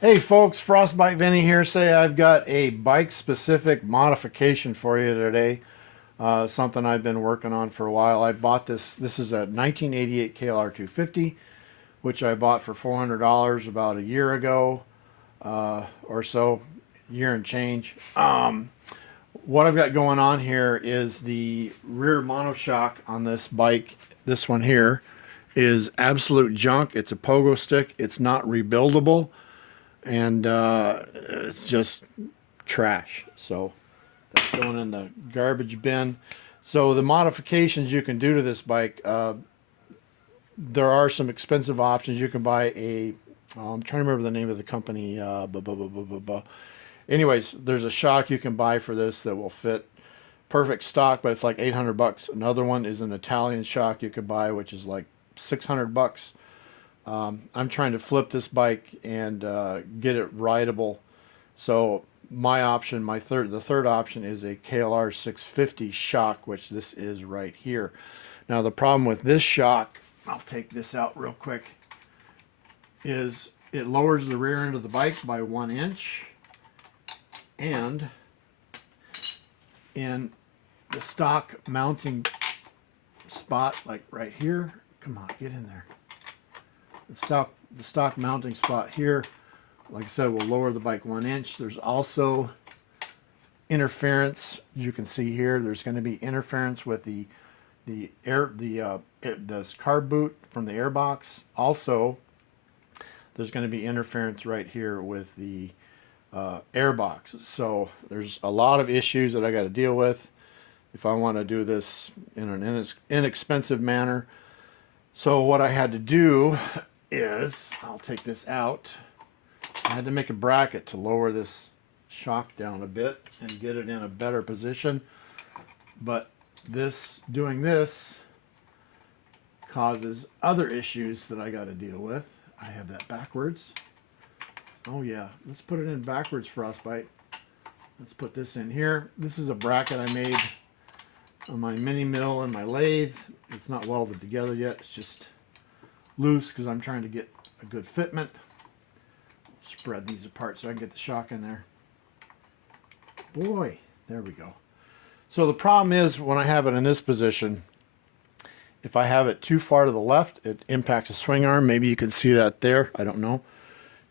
Hey folks, Frostbite Vinny here. Say I've got a bike specific modification for you today. Something I've been working on for a while. I bought this. This is a 1988 KLR 250, which I bought for $400 about a year ago or so, year and change. What I've got going on here is the rear monoshock on this bike. This one here is absolute junk. It's a pogo stick. It's not rebuildable, and it's just trash. So that's going in the garbage bin. So the modifications you can do to this bike, there are some expensive options. You can buy a, I'm trying to remember the name of the company. Anyways, there's a shock you can buy for this that will fit perfect stock, but it's like 800 bucks. Another one is an Italian shock you could buy, which is like 600 bucks. I'm trying to flip this bike and get it rideable. So my option, the third option is a KLR 650 shock, which this is right here. Now the problem with this shock, I'll take this out real quick, is it lowers the rear end of the bike by 1 inch, and in the stock mounting spot, like right here, come on, get in there. The stock mounting spot here, like I said, will lower the bike 1 inch. There's also interference. You can see here, there's going to be interference with the carb boot from the airbox. Also, there's going to be interference right here with the airbox. So there's a lot of issues that I got to deal with if I want to do this in an inexpensive manner. So what I had to do is, I'll take this out. I had to make a bracket to lower this shock down a bit and get it in a better position. But doing this causes other issues that I got to deal with. I have that backwards. Oh yeah, let's put it in backwards, Frostbite. Let's put this in here. This is a bracket I made on my mini mill and my lathe. It's not welded together yet. It's just loose because I'm trying to get a good fitment. Spread these apart so I can get the shock in there. Boy, there we go. So the problem is when I have it in this position, if I have it too far to the left, it impacts the swing arm. Maybe you can see that there. I don't know.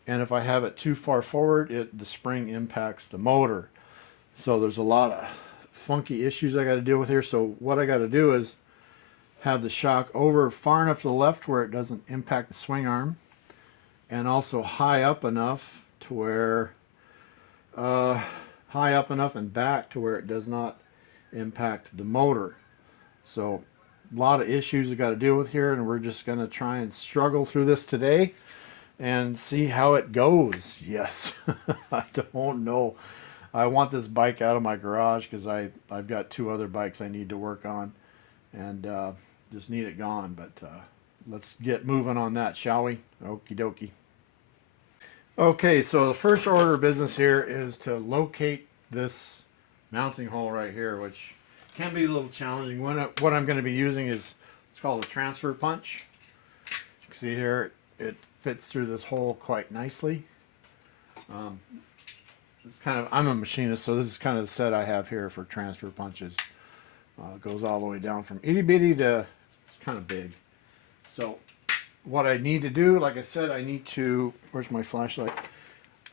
And if I have it too far forward, the spring impacts the motor. So there's a lot of funky issues I got to deal with here. So what I got to do is have the shock over far enough to the left where it doesn't impact the swing arm, and also high up enough to where high up enough and back to where it does not impact the motor. So a lot of issues I got to deal with here, and we're just going to try and struggle through this today and see how it goes. Yes. I don't know. I want this bike out of my garage because I've got two other bikes I need to work on, and just need it gone. But let's get moving on that, shall we? Okie dokie. Okay, so the first order of business here is to locate this mounting hole right here, which can be a little challenging. What I'm going to be using is, it's called a transfer punch. You can see here it fits through this hole quite nicely. It's kind of, I'm a machinist, so this is kind of the set I have here for transfer punches. It goes all the way down from itty bitty to, it's kind of big. So what I need to do, like I said, I need to, where's my flashlight?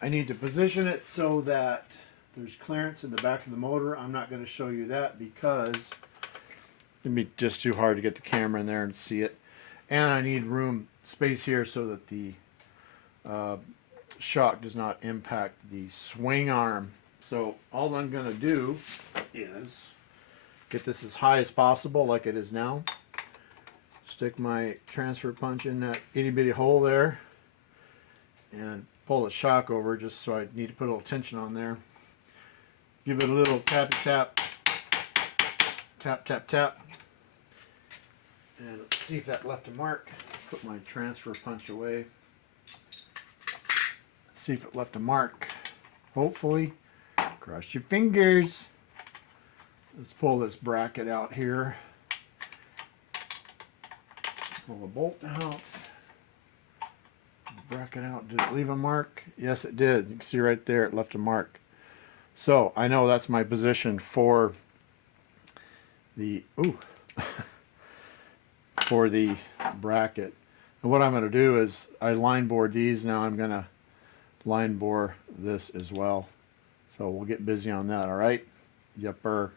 I need to position it so that there's clearance in the back of the motor. I'm not going to show you that because it'd be just too hard to get the camera in there and see it. And I need space here so that the shock does not impact the swing arm. So all I'm going to do is get this as high as possible, like it is now. Stick my transfer punch in that itty bitty hole there and pull the shock over, just so I need to put a little tension on there. Give it a little tap tap, tap tap tap, and let's see if that left a mark. Put my transfer punch away. Let's see if it left a mark. Hopefully. Cross your fingers. Let's pull this bracket out here. Pull the bolt out. The bracket out. Did it leave a mark? Yes, it did. You can see right there it left a mark. So I know that's my position for the for the bracket. And what I'm going to do is I line bore these. Now I'm going to line bore this as well. So we'll get busy on that, all right? Yepper.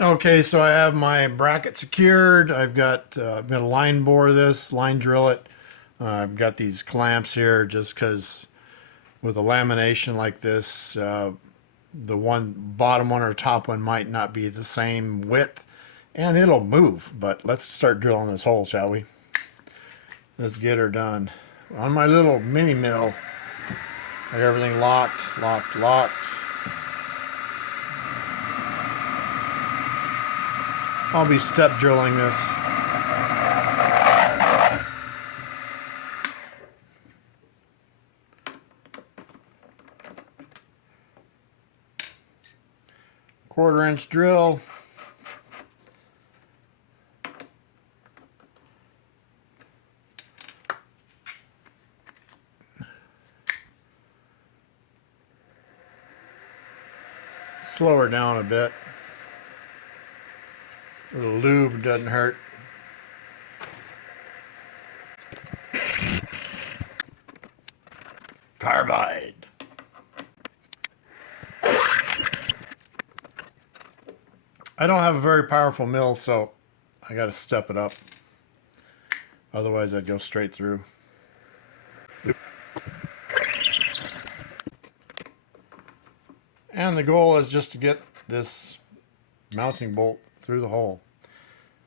Okay, so I have my bracket secured. I've got, I'm going to line bore this, line drill it. I've got these clamps here just because with a lamination like this, the bottom one or top one might not be the same width, and it'll move. But let's start drilling this hole, shall we? Let's get her done. On my little mini mill, I got everything locked. I'll be step drilling this. Quarter-inch drill. Slow her down a bit. A little lube doesn't hurt. Carbide. I don't have a very powerful mill, so I got to step it up. Otherwise, I'd go straight through. And the goal is just to get this mounting bolt through the hole.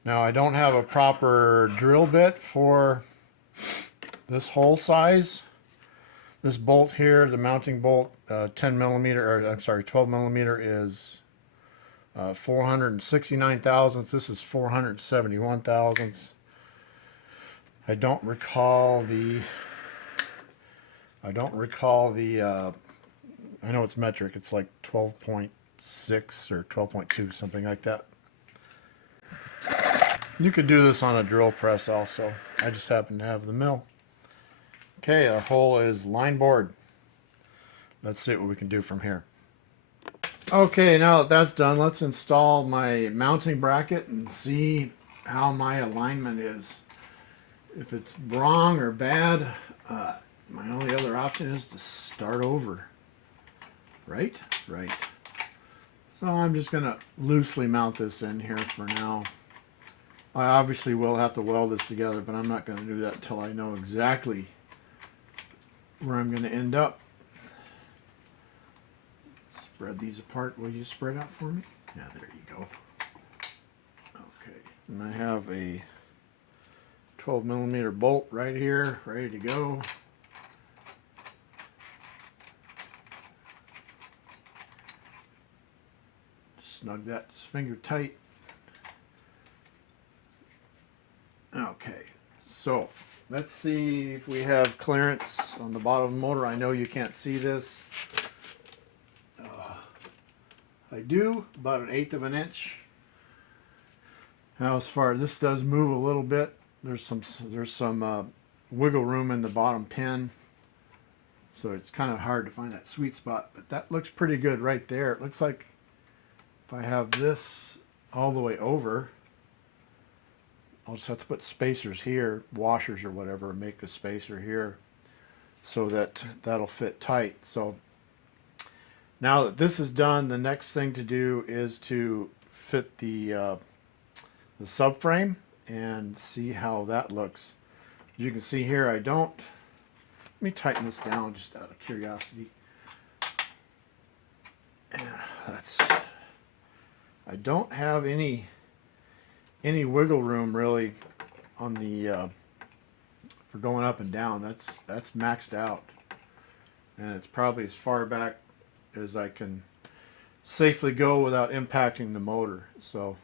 Now, I don't have a proper drill bit for this hole size. This bolt here, the mounting bolt, 10 millimeter, or I'm sorry, 12 millimeter is 469 thousandths. This is 471 thousandths. I don't recall the, I know it's metric. It's like 12.6 or 12.2, something like that. You could do this on a drill press also. I just happen to have the mill. Okay, our hole is line bored. Let's see what we can do from here. Okay, now that that's done, let's install my mounting bracket and see how my alignment is. If it's wrong or bad, my only other option is to start over. Right? Right. So I'm just going to loosely mount this in here for now. I obviously will have to weld this together, but I'm not going to do that until I know exactly where I'm going to end up. Spread these apart. Will you spread out for me? Yeah, there you go. Okay. And I have a 12 millimeter bolt right here, ready to go. Snug that just finger tight. Okay, so let's see if we have clearance on the bottom of the motor. I know you can't see this. I do, about 1/8 of an inch. Now as far as this does move a little bit, there's some wiggle room in the bottom pin. So it's kind of hard to find that sweet spot, but that looks pretty good right there. It looks like if I have this all the way over, I'll just have to put spacers here, washers or whatever, make a spacer here so that that'll fit tight. So now that this is done, the next thing to do is to fit the subframe and see how that looks. As you can see here, I don't, let me tighten this down just out of curiosity. I don't have any wiggle room really on the for going up and down. That's maxed out, and it's probably as far back as I can safely go without impacting the motor. So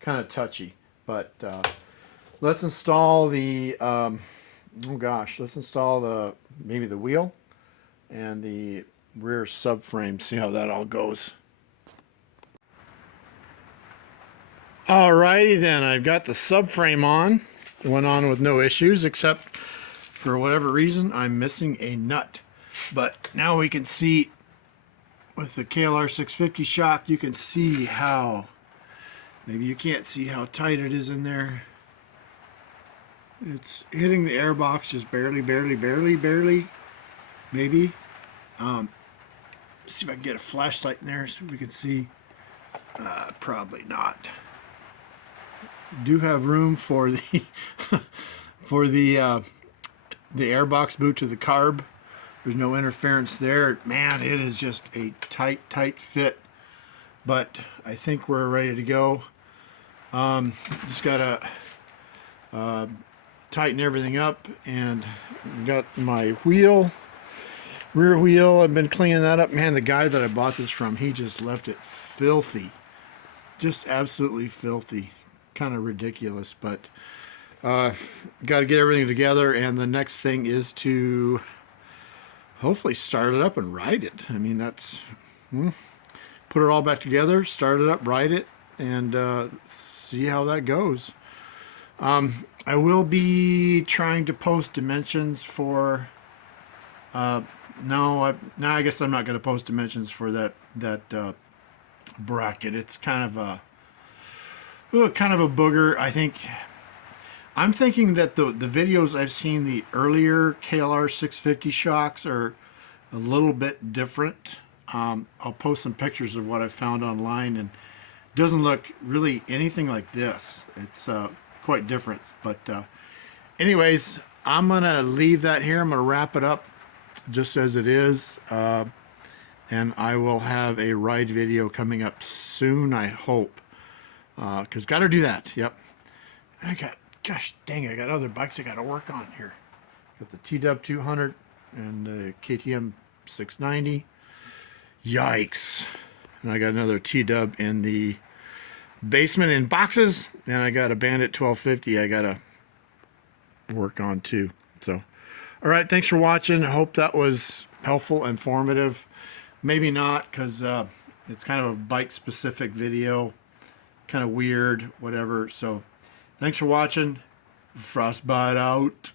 kind of touchy, but let's install the let's install maybe the wheel and the rear subframe, see how that all goes. Alrighty then, I've got the subframe on. went on with no issues, except for whatever reason I'm missing a nut. But now we can see with the KLR 650 shock, you can see how, maybe you can't see how tight it is in there. It's hitting the airbox just barely, maybe. See if I can get a flashlight in there so we can see. Probably not. Do have room for the for the airbox boot to the carb. There's no interference there. Man, it is just a tight fit. But I think we're ready to go. Just gotta tighten everything up, and got my wheel, rear wheel. I've been cleaning that up. Man, the guy that I bought this from, he just left it filthy, just absolutely filthy, kind of ridiculous. But got to get everything together, and the next thing is to hopefully start it up and ride it. I mean, that's put it all back together, start it up, ride it, and see how that goes. I will be trying to post dimensions for no, I guess I'm not going to post dimensions for that bracket. It's kind of a booger. I'm thinking that the videos I've seen, the earlier KLR 650 shocks, are a little bit different. I'll post some pictures of what I found online, and it doesn't look really anything like this. It's quite different. But anyways, I'm gonna leave that here. I'm gonna wrap it up just as it is, and I will have a ride video coming up soon, I hope, because got to do that. Yep. Gosh dang, I got other bikes I got to work on here. Got the TW 200 and the KTM 690. Yikes. And I got another TW in the basement in boxes, and I got a Bandit 1250 I got to work on too. So, all right, thanks for watching. I hope that was helpful, informative. Maybe not, because it's kind of a bike-specific video. Kind of weird, whatever. So, thanks for watching. Frostbite out.